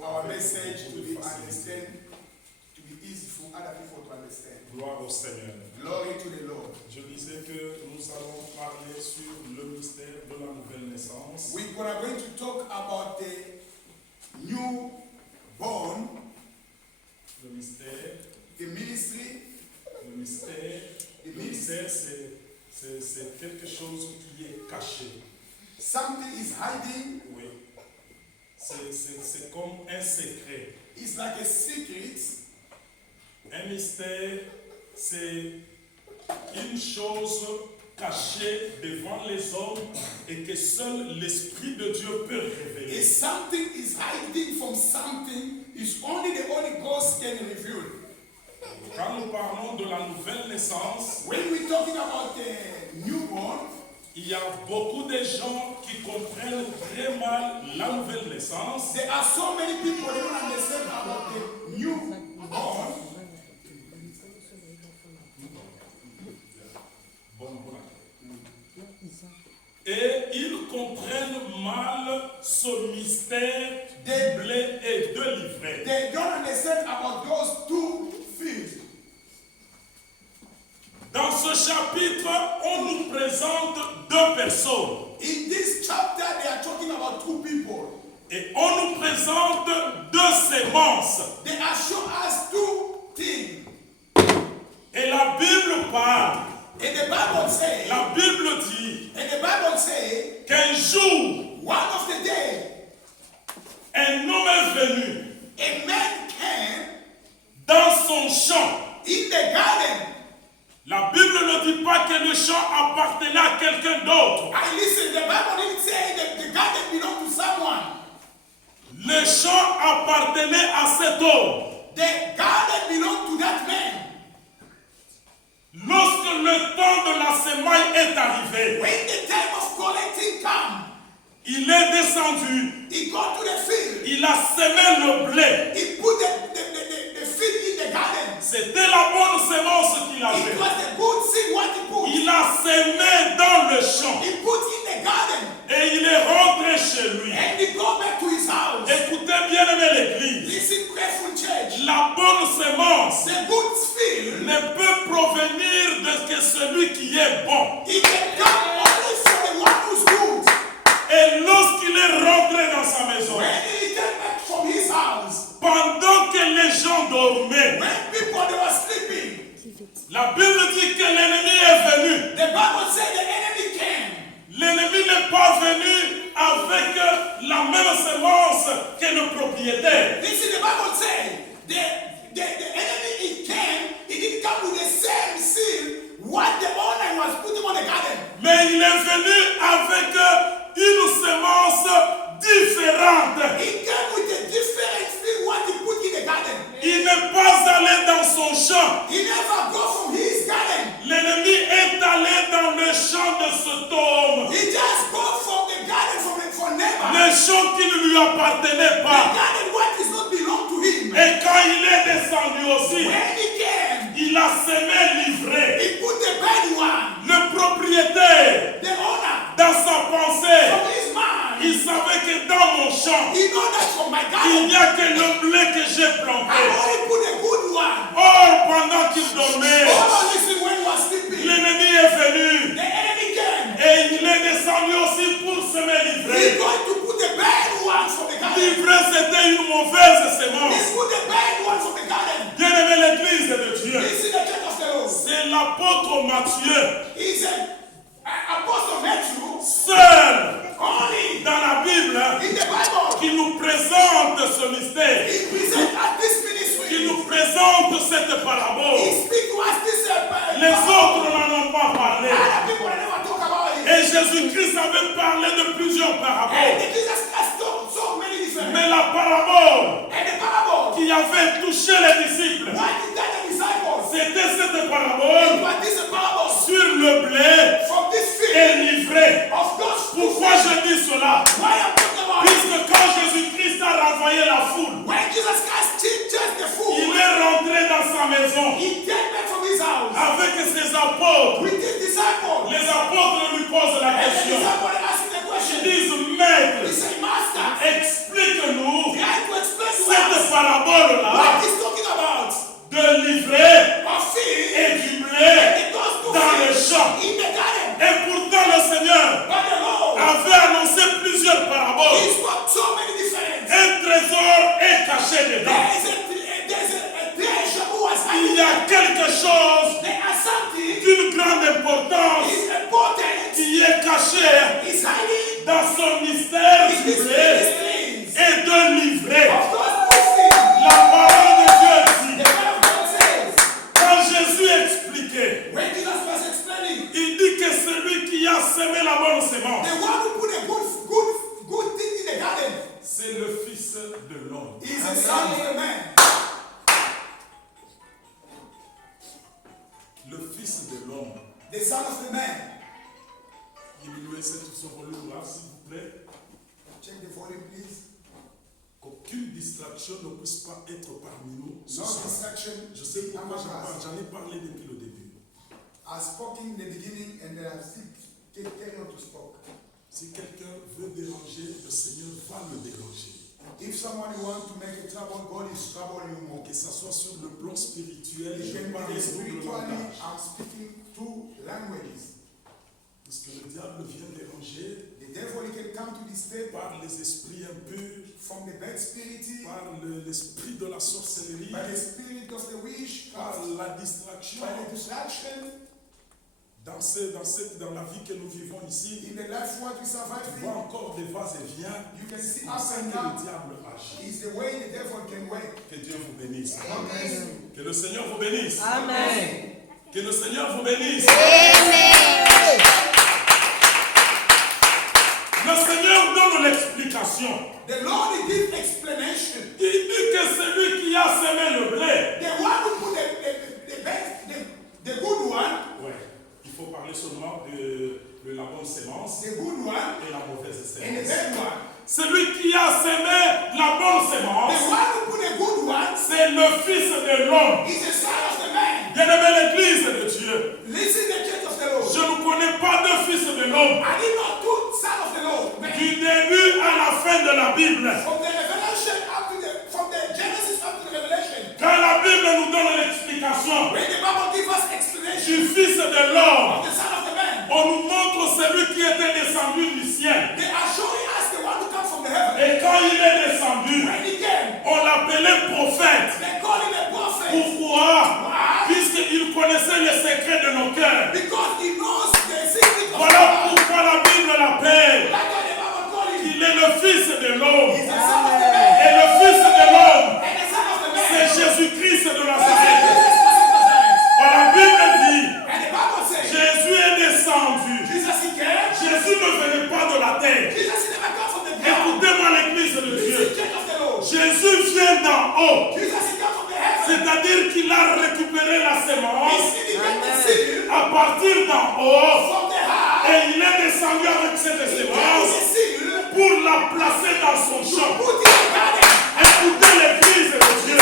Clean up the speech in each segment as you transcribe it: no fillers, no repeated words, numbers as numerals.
for our message to be understand, to be easy for other people to understand. Gloire au Seigneur. Glory to the Lord. Je disais que nous allons parler sur le mystère de la nouvelle naissance. We're going to talk about the newborn, Le mystère, the ministry. le mystère, The le mystère, c'est quelque chose qui est caché. Something is hiding. Oui. C'est comme un secret. It's like a secret. Un mystère, c'est une chose cachée devant les hommes et que seul l'Esprit de Dieu peut révéler. If something is hiding from something, it's only the Holy Ghost can reveal. Quand nous parlons de la nouvelle naissance, When we're talking about the newborn, il y a beaucoup de gens qui comprennent très mal la nouvelle naissance. there are so many people who don't understand about the newborn. Et ils comprennent mal ce mystère de blé et de livret. They don't understand about those two things. Dans ce chapitre, on nous présente deux personnes. In this chapter, they are talking about two people. Et on nous présente deux sémences. They are showing us two things. Et la Bible parle. And the Bible says, La Bible dit qu'un jour, one of the day, un homme est venu a man came dans son champ. in the garden. La Bible ne dit pas que le champ appartenait à quelqu'un d'autre. I listen, the Bible didn't say that the garden belonged to someone. Le champ appartenait à cet homme. The garden belonged to that man. Lorsque le temps de la semaille est arrivé, When the time of collecting came, il est descendu, he got to the field. il a semé le blé. He put the field in the garden. C'était la bonne semence qu'il It avait. was the good seed what he put. Il a semé dans le champ He put in the garden. et il est rentré chez lui. And he go back to his house. Écoutez bien aimé l'église, Listen, careful church. la bonne semence The good field, ne peut provenir de que celui qui est bon. it can come only from the one who's good. Et lorsqu'il est rentré dans sa maison, When he came back from his house, pendant que les gens dormaient, when people they were sleeping, la Bible dit que l'ennemi est venu. the Bible said the enemy came. L'ennemi n'est pas venu avec la même semence que le propriétaire. Listen, the Bible said the enemy he came, he didn't come with the same seed what the owner was putting on the garden. Mais il est venu avec une semence différente. He came with a different seed what he put in the garden. Il n'est pas allé dans son champ. He never go from his garden. L'ennemi est allé dans le champ de cet homme. He just go from the garden from neighbor. Le champ qui ne lui appartenait The pas. garden what does not belong to him. Et quand il est descendu aussi, When he came, il a semé livré. he put the bad one, Le propriétaire, the owner, dans sa pensée, from his mind. il savait que dans mon champ, He know that from my il garden, n'y a que le blé que j'ai I planté. only put the good one. Or, pendant qu'il dormait, Oh, listen, when you are sleeping, l'ennemi est venu the enemy came. et il est descendu aussi pour semer He's livré. going to put the bad ones from the garden. Livré, c'était une mauvaise He semence. put the bad ones from the garden. Bien-aimé l'église de Dieu, This is the church of the Lord. c'est l'apôtre Matthieu, He's an apostle Matthew, seul only dans la Bible, in the Bible. qui nous présente ce mystère, He presents at this qui ministry. nous présente cette parabole. He speaks to us this Les autres n'en ont pas parlé. other people they never talk about it. Et Jésus-Christ avait parlé de plusieurs And paraboles. Jesus has told so many different. Mais la parabole And the parable, qui avait touché les disciples, what did that the disciples? c'était cette parabole But this parable sur le blé from this et field livré. of those Pourquoi je dis cela? why I'm talking about it? Puisque quand Jésus-Christ a renvoyé la foule, When Jesus Christ teaches the il fool, est rentré dans sa maison he came back from his house avec ses apôtres. with his disciples. Les apôtres lui posent la And the question. disciples asked the Ils question. disent, He Maître, said, Master, explique-nous try to explain ce mystère in du these blé mysteries et de livrer. of those mysteries, La parole de Dieu dit, the word of God says, quand Jésus expliquait, when Jesus was explaining, il dit que celui qui a semé la bonne semence, the one who put a good thing in the garden c'est le Fils de l'homme. is the son of the man. Le Fils de l'homme. The son of the man. Diminuez ce volume là, s'il vous plaît. Check the volume, please. Qu'aucune distraction ne puisse pas être parmi nous ce No soir. distraction. Je sais pourquoi among us. j'en ai parlé depuis le début. I spoke in the beginning and I have still carry on to speak. Si quelqu'un veut déranger, le Seigneur va le déranger. If someone wants to make a trouble, God is troubling you more. Que ce soit sur le plan spirituel, It je can parle be double spiritually, langage. I'm speaking two languages. Parce que le diable vient déranger The devil he can come to this table par les esprits impurs, from the bad spirit, par l'esprit de la sorcellerie, by the spirit of the wish, par la distraction. by the distraction, Dans la vie que nous vivons ici, in the life what we survive tu in. vois encore des vas et viens. You can see C'est up ça and que le down. diable agit. Is the way the devil can work. Que Dieu vous bénisse. Amen. Que le Seigneur vous bénisse. Amen. Que le Seigneur vous bénisse. Le Seigneur donne l'explication. The Lord he gives explanation. Il dit que celui qui a semé le blé. The one who put the good one, Ouais, il faut parler seulement de la bonne sémence the good one, et la mauvaise and the sémence. bad one. Celui qui a semé la bonne The sémence, one who put the good one c'est le Fils de l'homme. is the son of the man. Bien-aimé l'Église de Dieu, Listen the church of the Lord. je ne connais pas de Fils de l'homme. I did not do son of the Lord. Man. Du début à la fin de la Bible, From the revelation up to from the Genesis up to the Revelation. quand la Bible nous donne l'explication When the Bible gives us explanation du Fils de l'homme, of the son of the man, on nous montre celui qui était descendu du ciel. they are showing us the one who comes from the heaven. Et quand il est descendu, When he came, on l'appelait prophète. they call him a prophet. Pourquoi? Puisqu'il connaissait les secrets de nos cœurs. Because he knows the secret of Voilà God. pourquoi la Bible l'appelle. That's why the Bible call him. Il est le Fils de l'homme. He's the son of the man. Et le Fils de l'homme, And the son of the man. c'est Jésus-Christ de And Nazareth. Jesus Christ of Nazareth. La Bible dit, And the Bible says, Jésus est descendu. Jesus he came. Jésus ne venait pas de la terre. Jesus he never come from the ground. Écoutez-moi l'Église de This Dieu. is church of the Lord. Jésus vient d'en haut. Jesus he come from the heaven. C'est-à-dire qu'il a récupéré la He's sémence sitting at the seal à partir d'en haut. from the high. Et il est descendu avec cette He carries sémence the seal, pour la placer dans son champ. put it in the garden. Écoutez l'Église de Dieu.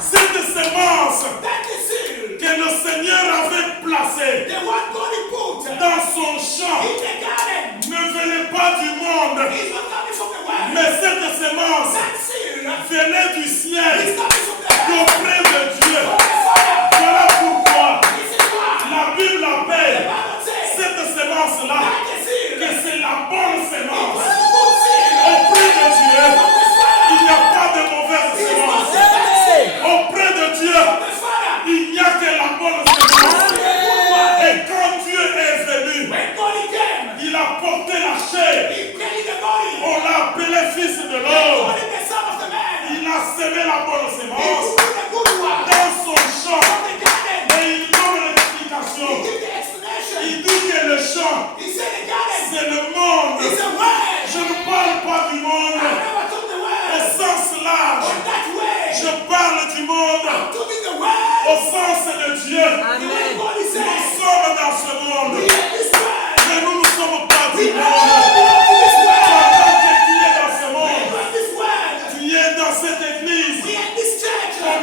Cette sémence That the seal, que le Seigneur avait placée the one God he put dans son champ in the garden, ne venait pas du monde, is not coming from the world. mais cette sémence That seal venait du ciel, is coming from the heaven. d'auprès de Dieu. From the Father. Voilà pourquoi This is why la Bible the appelle Bible says cette sémence-là that the seal que c'est la bonne sémence. was a good seal Auprès de Dieu, from the Father. il n'y a pas de mauvaise It is not sémence. the bad seal Auprès de Dieu, from the Father. il n'y a que la bonne sémence. The good one. Et quand Dieu est venu, When God he came, il a porté la chair. he carried the body. On l'a appelé Fils de He l'homme. called him the son of the man. Il a semé la bonne He sémence put the good one dans son champ. from the garden. Et il donne He l'explication. gave the explanation. Il dit que le champ, He said the garden c'est le monde. is a way. Je ne parle pas du I monde never took the au word sens large. on that way. Je parle du monde I'm taking the word. au sens de Dieu. The way God is Nous saying. sommes dans ce monde, We have this word. mais nous ne sommes pas We du are monde. belong to this word. Pendant que tu es dans ce We monde, have this word. tu es dans cette église We have this church. qu'on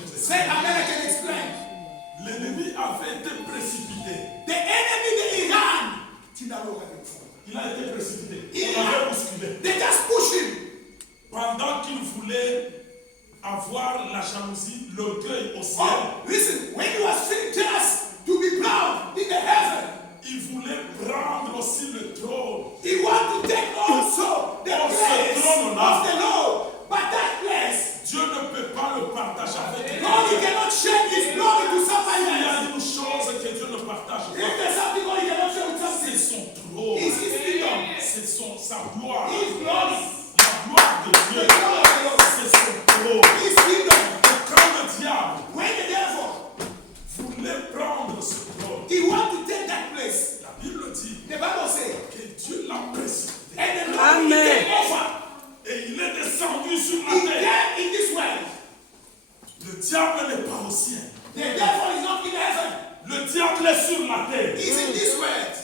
vous Say explique. amen, I can explain. L'ennemi avait été précipité. The enemy, the Iran, Il a été précipité. Il On a- avait bousculé. they just push him. Pendant qu'il voulait avoir la jalousie, l'orgueil au ciel, Oh, listen, when you are feeling jealous to be proud in the heaven, il voulait prendre aussi le trône. he want to take also the Oh, ce place trône-là. of the Lord. But that place, Dieu ne peut pas le partager avec lui. God, he cannot share his glory to somebody Il y a else. une chose que Dieu ne partage If pas. there's something God, he cannot share with C'est somebody. son trône. It's his kingdom, C'est sa gloire. his glory, La gloire de the Dieu. glory of the Lord, C'est son trône. his kingdom. Et quand le diable When the devil, voulait prendre ce trône, he want to take that place, la Bible dit the Bible says, que Dieu l'a précipité. and the Lord, he Amen. take over. Et il est descendu sur la He terre. came in this way. Le diable n'est pas au ciel. The devil is not in heaven. Le diable est sur la terre. He's in this world.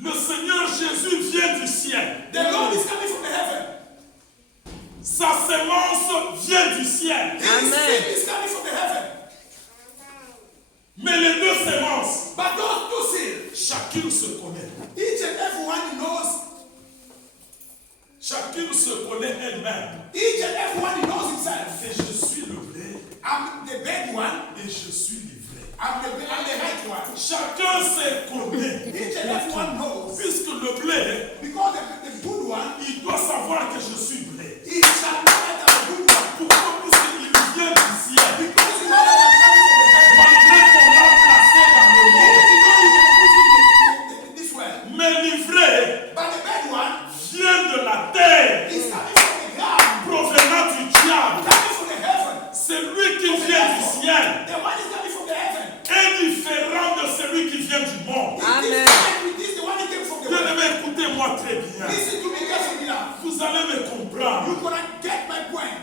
Le Seigneur Jésus vient du ciel. The Lord is coming from the heaven. Sa sémence vient du ciel. His Amen. seed is coming from the heaven. Mais les deux sémences, But those two seeds, chacune se connaît. each and every one knows. Chacune se connaît elle-même. Each and every one knows himself. Et je suis le blé I'm the bad one. et je suis livré. I'm the right one. Chacun se connaît. Each and every one knows. Puisque le blé, Because the good one, il doit savoir que je suis blé. he shall know that I'm a good one. Pourquoi? Puisqu'il vient du ciel. Because he knows that I'm coming from the heaven. Malgré qu'on l'a placé dans le Even monde. if you know you can put him in this way. Mais livré But the bad one vient de la terre, is coming from the ground. provenant du diable. Coming from the heaven. C'est lui qui vient du ciel, The one is coming from the heaven. indifférent de celui qui vient du monde. Amen. This is the one that came from the Bien world. aimé, écoutez-moi très bien. Listen to me carefully now. Vous allez me comprendre. You're gonna get my point.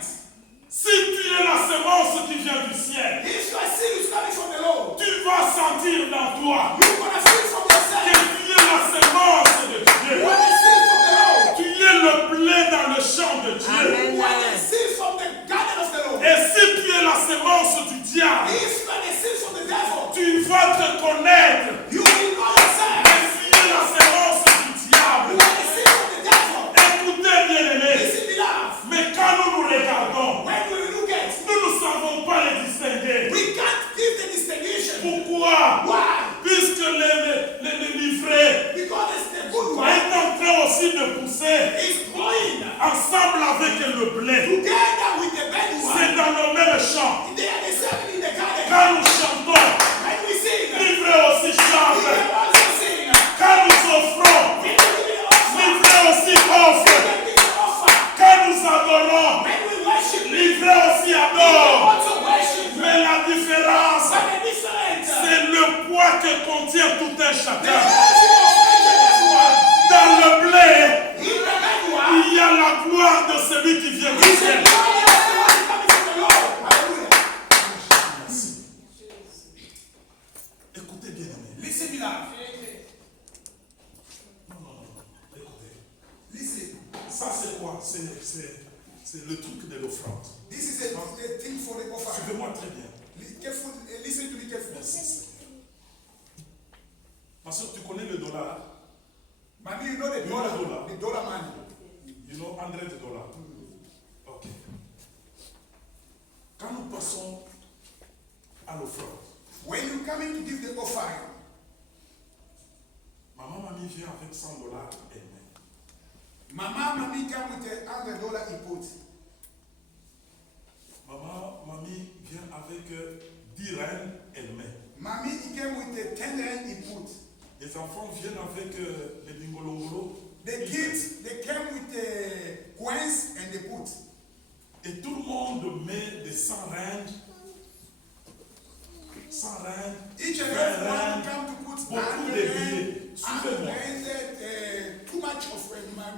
Si tu es la sémence qui vient du ciel, If your seed is coming from the Lord, tu vas sentir dans toi you're gonna feel from que yourself. tu es la sémence de You Dieu. want to see from the Lord. Tu es le blé dans le champ de Dieu. Amen. You want to see from the garden of the Lord. Et si tu es la sémence du diable, If you want to see from the devil, tu vas te connaître. you will know yourself. Et si tu es la sémence du diable, You want to see from the devil. écoutez bien aimé, Listen, beloved. mais quand nous regardons, When we look at, nous ne savons pas les distinguer. we can't give the distinction. Pourquoi? Why? Puisque les livrés Because it's the good one est en train aussi de pousser is growing ensemble avec le blé. together with the bad one. C'est dans le même champ. They are the same in the garden. Quand nous chantons, When we sing, livré aussi we chante. can also sing. Quand nous offrons, When we give the offer, livré aussi we offre. can give the offer. Quand nous adorons, When we worship, we livré aussi can adore. also worship. Mais la différence, But the difference, c'est le poids que contient tout un the chacun. blessing of each and everyone Dans le blé, in the bad one il y a la gloire de celui qui vient du is the ciel. glory of the one coming from the Lord. Hallelujah. Écoutez bien aimé. Listen, beloved. Non. Écoutez. Listen. Ça c'est quoi? C'est le truc de l'offrande. This is a thing for the offering. Suivez-moi très bien. Careful, listen to me carefully. Merci Seigneur. Parce que tu connais le dollar. Mommy, you know the You know dollar, the the dollar money. You know, $100. Ok. Quand nous passons à l'offrande, When you come in to give the offering, maman mamie vient avec $100 elle-même. mommy come with $100 he put. Maman mamie vient avec 10 reines elle-même. Mommy he came with the 10 rand he put. Les enfants viennent avec les bingolongolo. The kids they came with the coins and they put. Et tout le monde met des 100 reines. 100 reines. Each and 20 every one reines. come to put Beaucoup 100 de rand, billets. Suivez-moi. too much of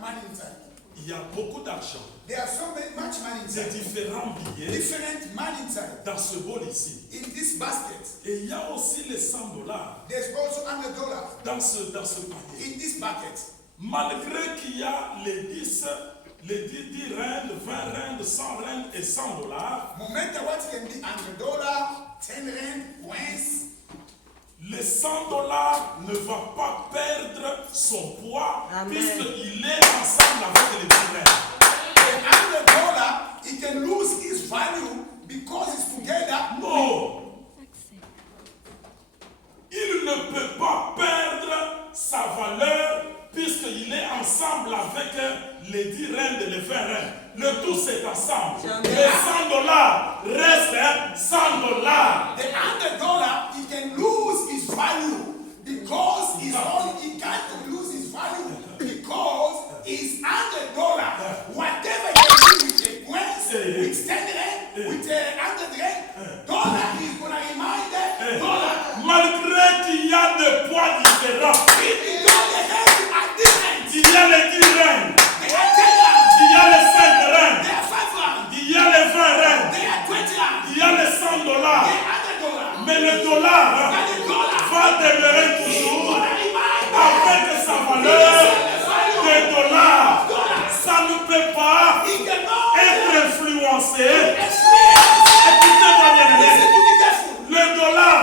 money inside. Il y a beaucoup d'argent. There are so much money Des inside. différents billets Different money inside. dans ce bol ici. In this basket, Et il y a aussi les $100 there's also $100 dans ce panier. in this bucket. Malgré qu'il y a les 10 les 10 rand, 20 rand, 100 rand et $100. no matter what can be, $100, 10 rand, coins, Les $100 ne va pas perdre son poids puisqu'il est ensemble avec les 10 rand. $100, he can lose his value because it's together. Non. Il ne peut pas perdre sa valeur puisqu'il est ensemble avec les 10 rand et les 20 rand. Le tout c'est ensemble. Les $100 restent $100. The $100, he can lose his value because he can't lose his value because it's $100. Whatever you do with the coins, with 10 rand, with 100 rand, dollar is gonna remind them dollar. Malgré qu'il y a des poids différents, If the heads are different, il y a les 10 rand, they are 10 rand, il y a les 5 rand, they are 5 rand, il y a les 20 rand, they are 20 rand, il y a les $100. they are $100. Mais le dollar But the dollar va demeurer is toujours gonna remind them avec sa valeur de dollars. Ça ne peut pas he cannot être influencé. experience. Écoutez-moi bien aimé. Listen to me careful. Le dollar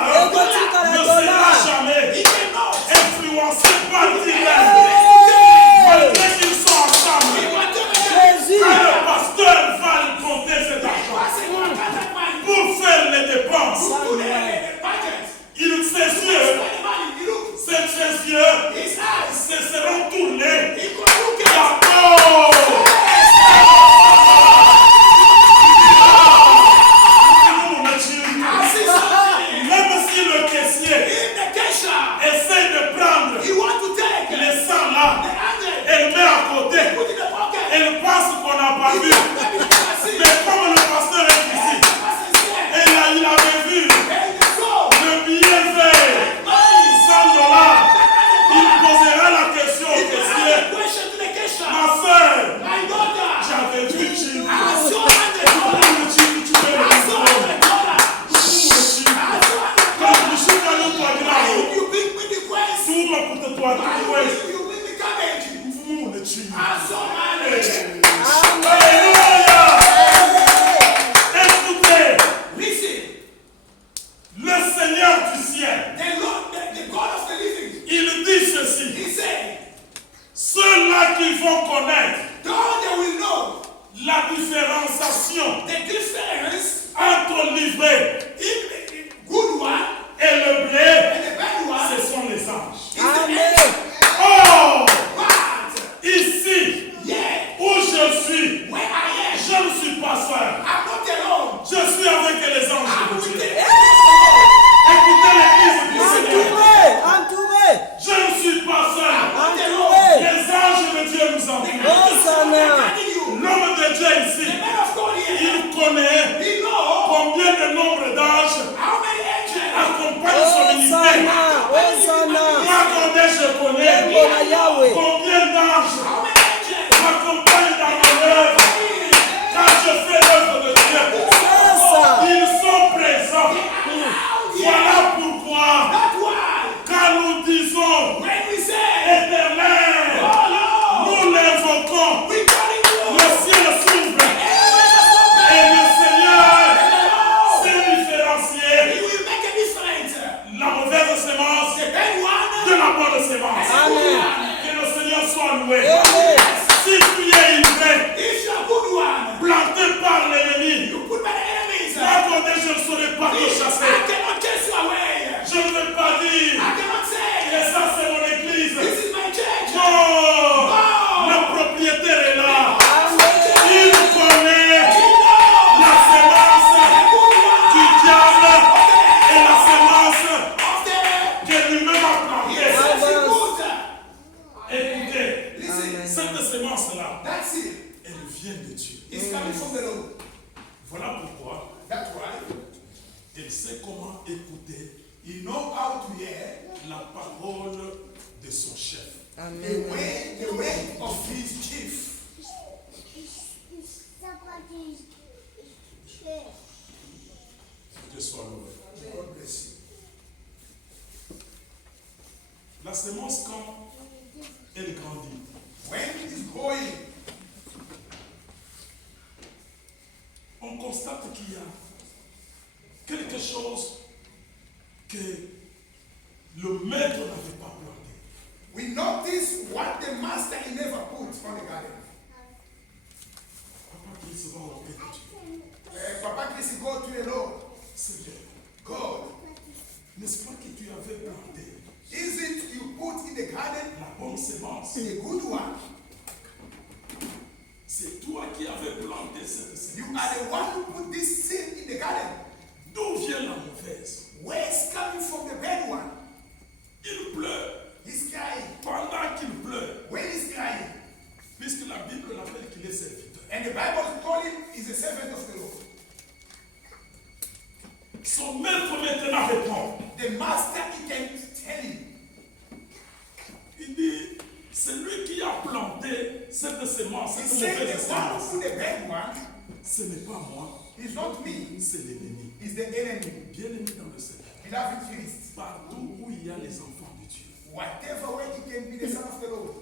ne sera jamais He cannot influencé par divers. Malgré qu'ils sont ensemble. Quand le pasteur va lui compter cet argent pour faire les dépenses, ses yeux se seront tournés. D'accord. Même si le caissier essaie de prendre les 100 là, elle met à côté, elle pense qu'on n'a pas vu. Mais comme le pasteur est ici, il avait vu le billet vert, $100, il posera la question au caissier. Ma soeur, j'avais vu Jim. Écoutez, le Seigneur du ciel, il dit ceci. Ceux-là qui vont connaître la différenciation entre l'ivraie et le blé, ce sont les anges. Oh, ici où je suis, je ne suis pas seul. Je suis avec les anges de Dieu. Écoutez l'église du Seigneur. Je ne suis pas seul. Les anges de Dieu nous entourent. L'homme de Dieu ici, il connaît combien de nombre d'anges accompagnent son ministère. Moi, combien je connais combien d'anges m'accompagnent dans mon œuvre. Quand je fais l'œuvre de Dieu, ils sont présents. Voilà pourquoi, quand nous disons Éternel, nous l'invoquons, le ciel s'ouvre et le Seigneur s'est différencié la mauvaise sémence de la bonne sémence. Que le Seigneur soit loué. Si tu es ivraie, planté par l'ennemi, à côté je ne saurais pas te chasser. Je ne veux pas dire que ça c'est mon église. Non, le propriétaire est là. Il connaît la sémence du diable et la sémence que lui-même a plantée. Écoutez, cette sémence-là, elle vient de Dieu. Voilà pourquoi elle sait comment écouter la parole de son chef. The way of his chief. Dieu soit loué. God bless you. La sémence, quand elle grandit, When it is growing, constate qu'il y a quelque chose que le maître n'avait pas planté. We notice what the master he never put on the garden. Papa Christ va au Père. Papa Christ go to the Lord. Seigneur, God, n'est-ce pas que tu avais planté is it you put in the garden la bonne sémence? the good one? C'est toi qui avais planté cette You sémence. are the one who put this seed in the garden. D'où vient la mauvaise? Where's coming from the bad one? Il pleure. He's crying. Pendant qu'il pleure, When he's crying, puisque la Bible l'appelle qu'il est serviteur. and the Bible told him he's a servant of the Lord. Son maître maintenant répond. The master, he can tell him. Il dit, c'est lui qui a planté cette sémence, He cette said mauvaise the one sémence. who put the bad one Ce n'est pas moi, is not me, c'est l'ennemi. it's the enemy. Bien-aimé dans le Seigneur, Beloved Christ, partout où il y a les enfants de Dieu, whatever way he can be the son of the Lord,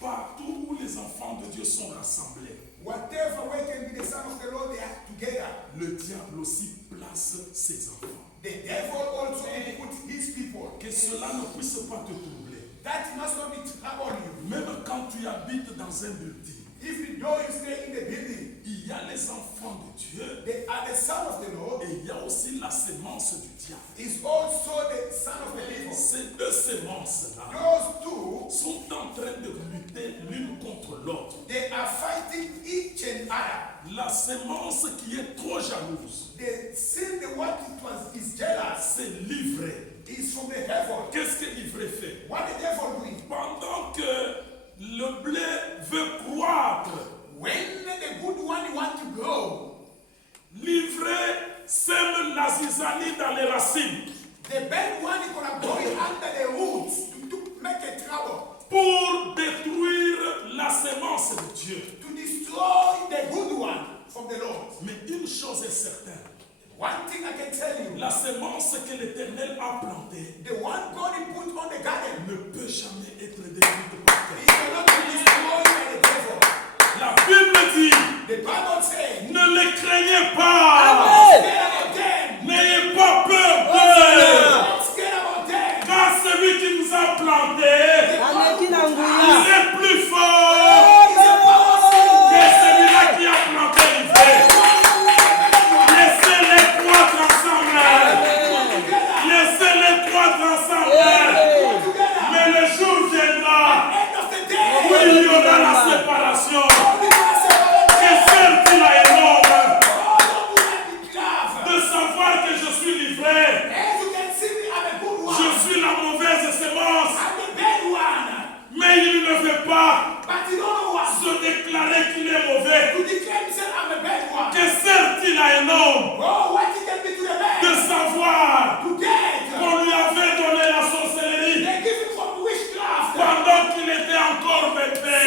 partout où les enfants de Dieu sont rassemblés, whatever way can be the son of the Lord, they are together. le diable aussi place ses enfants. The devil also put his people. Que cela ne puisse pas te troubler. That must not be trouble you. Même quand tu habites dans un building, If you know you stay in the building, il y a les enfants de Dieu they are the son of the Lord. et il y a aussi la sémence du diable. Is also the son of the devil. Ces deux sémences-là Those two, sont en train de lutter l'une contre l'autre. they are fighting each and other. La sémence qui est trop jalouse, The sin, the what it was is jealous, c'est l'ivré. is from the devil. Qu'est-ce que l'ivré fait? What the devil doing? Pendant que le blé veut croître, When the good one want to grow, l'ivré sème la zizanie dans les racines the bad one is gonna go under the roots to make a trouble, pour détruire la sémence de Dieu. to destroy the good one from the Lord. Mais une chose est certaine, One thing I can tell you, la sémence que l'Éternel a plantée the one God he put on the garden, ne peut jamais être détruite par he terre. cannot be destroyed by the devil. La Bible dit, The Bible says, ne les craignez I'm pas, not scared about them. n'ayez pas peur d'eux, I'm not scared about them. car celui qui nous a plantés, Anakinanguya. il est plus fort He's a powerful que celui-là qui a planté l'ivré. Laissez-les croître ensemble. Laissez-les croître ensemble. Mais le jour viendra end of the day. où il y aura la séparation. Que celle-ci là est longue de savoir que je suis livré. As you can see me, I'm a good one. Je suis la mauvaise sémence. I'm the bad one. Mais il ne veut pas But you don't know what? se déclarer qu'il est mauvais. To declare himself, I'm a bad one. Que celle-ci là est longue Oh, what he can be to the de man? savoir To get. qu'on lui avait donné la sorcellerie They give him from witchcraft. pendant qu'il était encore Since bébé.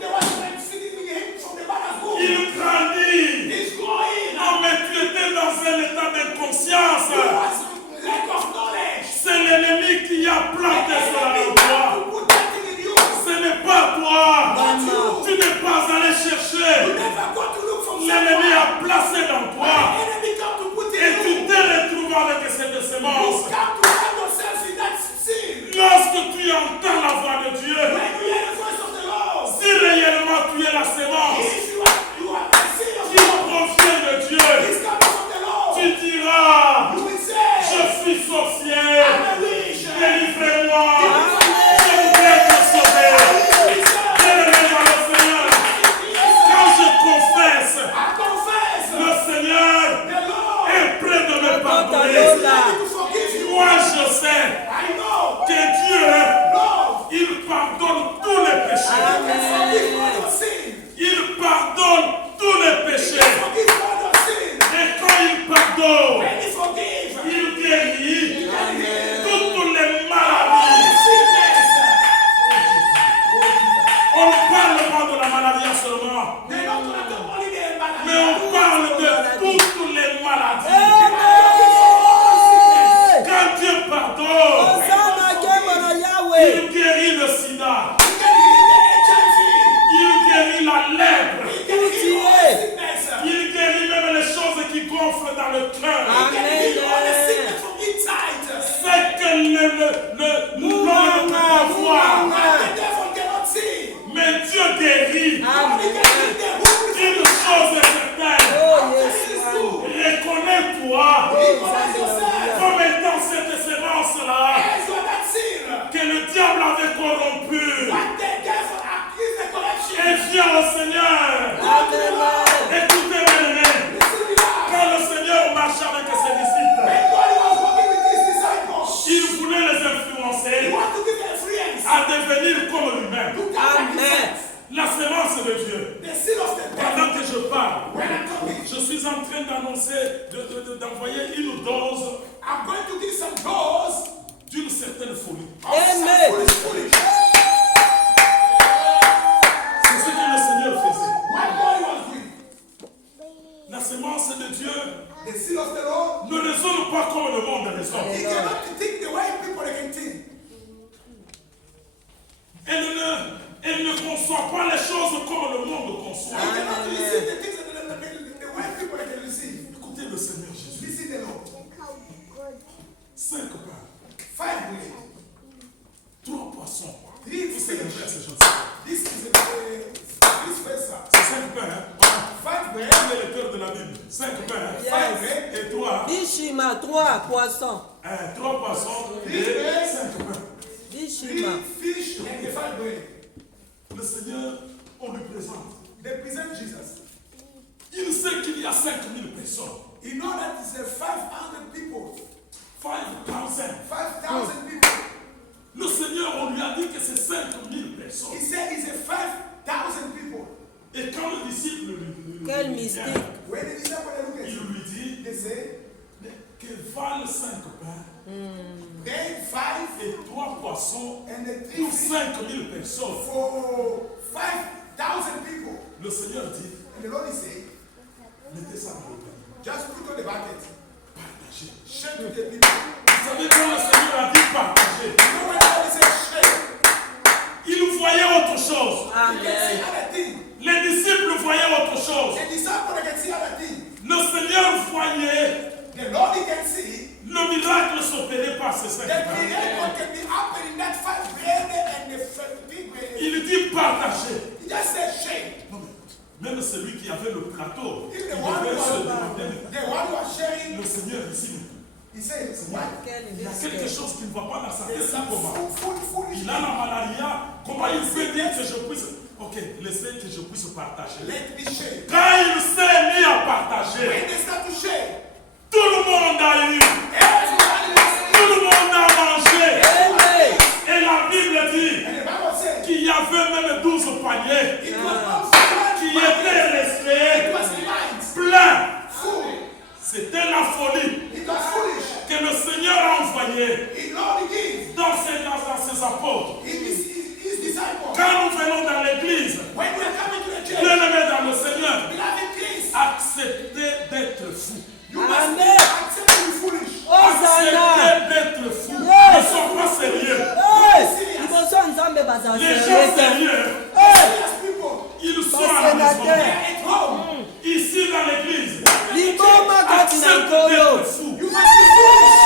they was feeding him from the mother's womb. Il grandit. He's growing. Non, mais tu étais dans un état d'inconscience. He was lack of knowledge. C'est l'ennemi qui a planté cela Enemy en toi. to put that thing in you. Ce n'est pas toi. Not you. Tu n'es pas allé You chercher. never got to look for L'ennemi someone. a placé dans toi. Enemy come to put Et in tu you. t'es retrouvé avec cette You sémence. come to find yourself in that sin. Lorsque tu entends la voix de Dieu, When you hear the voice of the Lord, si réellement tu es la sémence if you are the sin of qui God, provient de Dieu, it's coming from the Lord. tu diras, You will say, je suis sorcier, I'm a witch. délivrez-moi, je voudrais être sauvé. Bien-aimé dans le Seigneur, quand je confesse, I confess, le Seigneur the Lord est prêt de me is pardonner. ready to forgive you. Moi je sais I know, que Dieu, Lord, il pardonne tous les péchés. can forgive all your sin. Il pardonne tous les péchés. Forgive all your sin. Et quand il pardonne, When he forgive, il guérit can heal toutes les all maladies. the sickness. On ne parle pas de la maladie seulement, They're not gonna talk only the mais on parle de toutes les maladies. Quand Dieu pardonne, il guérit le sida, il guérit la lèpre, train d'envoyer une dose. I'm going to give some dose D'une certaine folie. of some foolish. C'est ce que le Seigneur faisait. What God was doing. La semence de Dieu The seed of the Lord. ne raisonne pas comme le monde raisonne. He cannot think the way people can think. Elle ne conçoit pas les choses comme le monde conçoit. He cannot receive the things the way people can receive. Écoutez le Seigneur Jésus. Listen the Lord. 5 pains, 5 bread. 3 poissons. 3 Vous savez fish. déjà ces choses. This is this verse. C'est 5 pains. Hein? 5 bread. Prenez le cœur de la Bible. 5 pains. Hein? Yes. 5 bread. Et 3. Bishima, 3 poissons. 3 poissons et 5 pains. Bishima. 3 fish and the 5 bread. Le Seigneur, on lui présente. They present Jesus. Il sait qu'il y a 5000 personnes. You know that it's 500 people. 5000. 5,000 people. Le Seigneur, on lui a dit que c'est 5000 He personnes. said it's 5,000 people. Et quand le disciple lui Quel vient, mystique. When the disciples look at il him, lui dit they say, mais que valent 5 pains bread 5 et 3 poissons and the 3 pour fish 5000 personnes. for 5,000 people. Le Seigneur dit, And the Lord is saying, mettez ça dans le pain. just put on the bucket. Partagez. Share to the people. Vous savez quand le Seigneur a dit partager, You know when God says share, il voyait autre chose. you can see Amen. other things. Les disciples voyaient autre chose. The disciples can see other things. Le Seigneur voyait The Lord he can see. le miracle s'opérer par ces 5 The pains. miracle can be happening in that 5 bread and the 3 bread. Il dit partager. He just said share. Non, mais même celui qui avait le plateau, il If the one devait se who demander, was sharing, le Seigneur ici, he says, what? Quel il y a quelque mystique. chose qui ne va pas dans sa tête. There's some Comment foolish. il a la malaria. Comment il peut dire que je puisse... Ok, laissez que je puisse partager. Let me share. Quand il s'est mis à partager, When they start to share, tout le monde a eu, everybody tout le monde a mangé. Amen. Et la Bible dit and the Bible says, qu'il y avait même 12 paniers it was not food, qui étaient it restés was light, pleins. full. C'était la folie It was foolish. que le Seigneur a envoyée It Lord gave dans ses apôtres. his disciples. Quand nous venons dans l'église, When we are coming to the church, bien-aimés dans le Seigneur, beloved, please, acceptez d'être fou. you must Amen. accept to be foolish. Hosanna. Acceptez d'être fou. Yes. Ne sois pas sérieux. Hey, liboso ya Nzambe baza Les gens sérieux te. sérieux, Hey, Serious people, ils sont à la sénateur. they maison. are at home. Ici dans l'église, liboma kati na accepte nkolo. d'être fou. You must be foolish.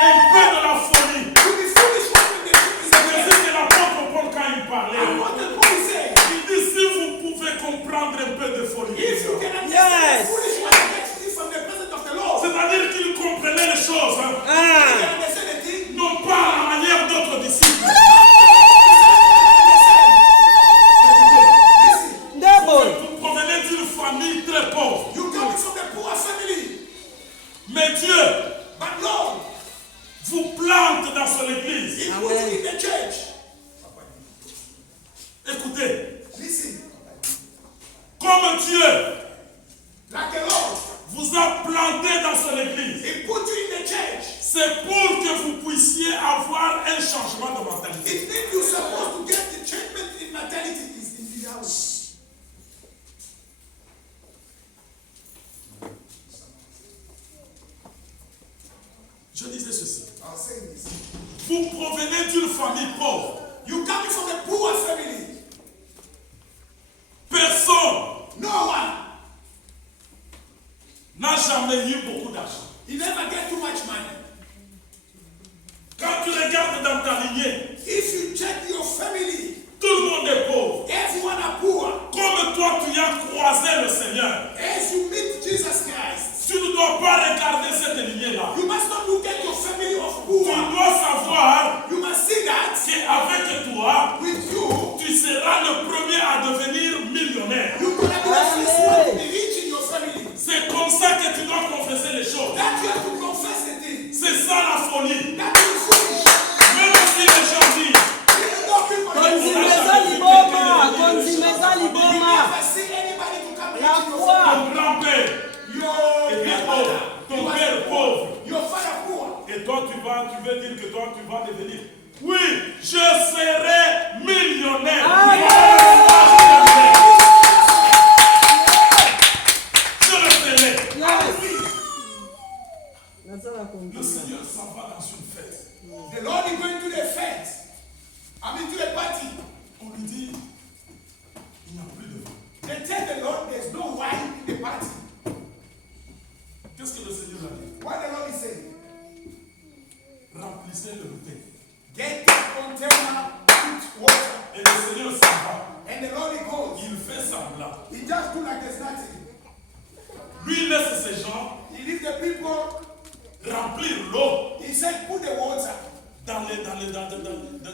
Un peu de la folie. To be foolish when you C'est ainsi que l'apôtre Paul, quand il parlait, and what the Bible says. il dit si vous pouvez comprendre un peu de folie. If you can understand Yes. foolish when you get this from the presence of the Lord, C'est-à-dire qu'il comprenait les choses, hein, you Ah, can understand the thing. non pas à la manière d'autres disciples. Listen, ndebo. Vous provenez d'une famille très pauvre. you come from the poor family, Mais Dieu but Lord, vous plante dans son église. He put you in the church. Écoutez, Listen, comme Dieu like the Lord, vous a planté dans son église, He put you in the church. c'est pour que vous puissiez avoir un changement de mentalité. It means you're supposed to get the treatment in mentality in the house. Je disais ceci. I'll say this. Vous provenez d'une famille pauvre. You coming from a poor family. Personne No one. n'a jamais eu beaucoup d'argent. You never get too much money. Quand tu regardes dans ta lignée, If you check your family, tout le monde est pauvre. everyone are poor. Comme toi, tu as croisé le Seigneur. As you meet Jesus Christ, Tu ne dois pas regarder cette lignée-là. you must not look at your family of Tu poor. dois savoir You must see that qu'avec toi, with you, tu seras le premier à devenir millionnaire. you're going to be the first one to be rich in your family. C'est comme ça que tu dois confesser les choses. That you have to confess the thing. C'est ça la folie. That is foolish. Même si les gens disent, You know people that you Konzimeza liboma, konzimeza never liboma. see anybody to come La rich in your foi. family. ton grand-père, maintenant tu veux dire que toi tu vas devenir. Oui, je serai millionnaire. Je le serai. Le Seigneur s'en va dans une fête. The Lord is going to the fete. I mean to the party. On lui dit, il n'y a plus de vin. They tell the Lord there's no wine in the party. Qu'est-ce que le Seigneur a dit? What the Lord is saying? Remplissez le bouteille. Get that container with water. Et le Seigneur s'en va. And the Lord he goes. Il fait semblant. He just do like there's nothing. Lui il laisse ces gens He leaves the people. remplir l'eau He said, put the water dans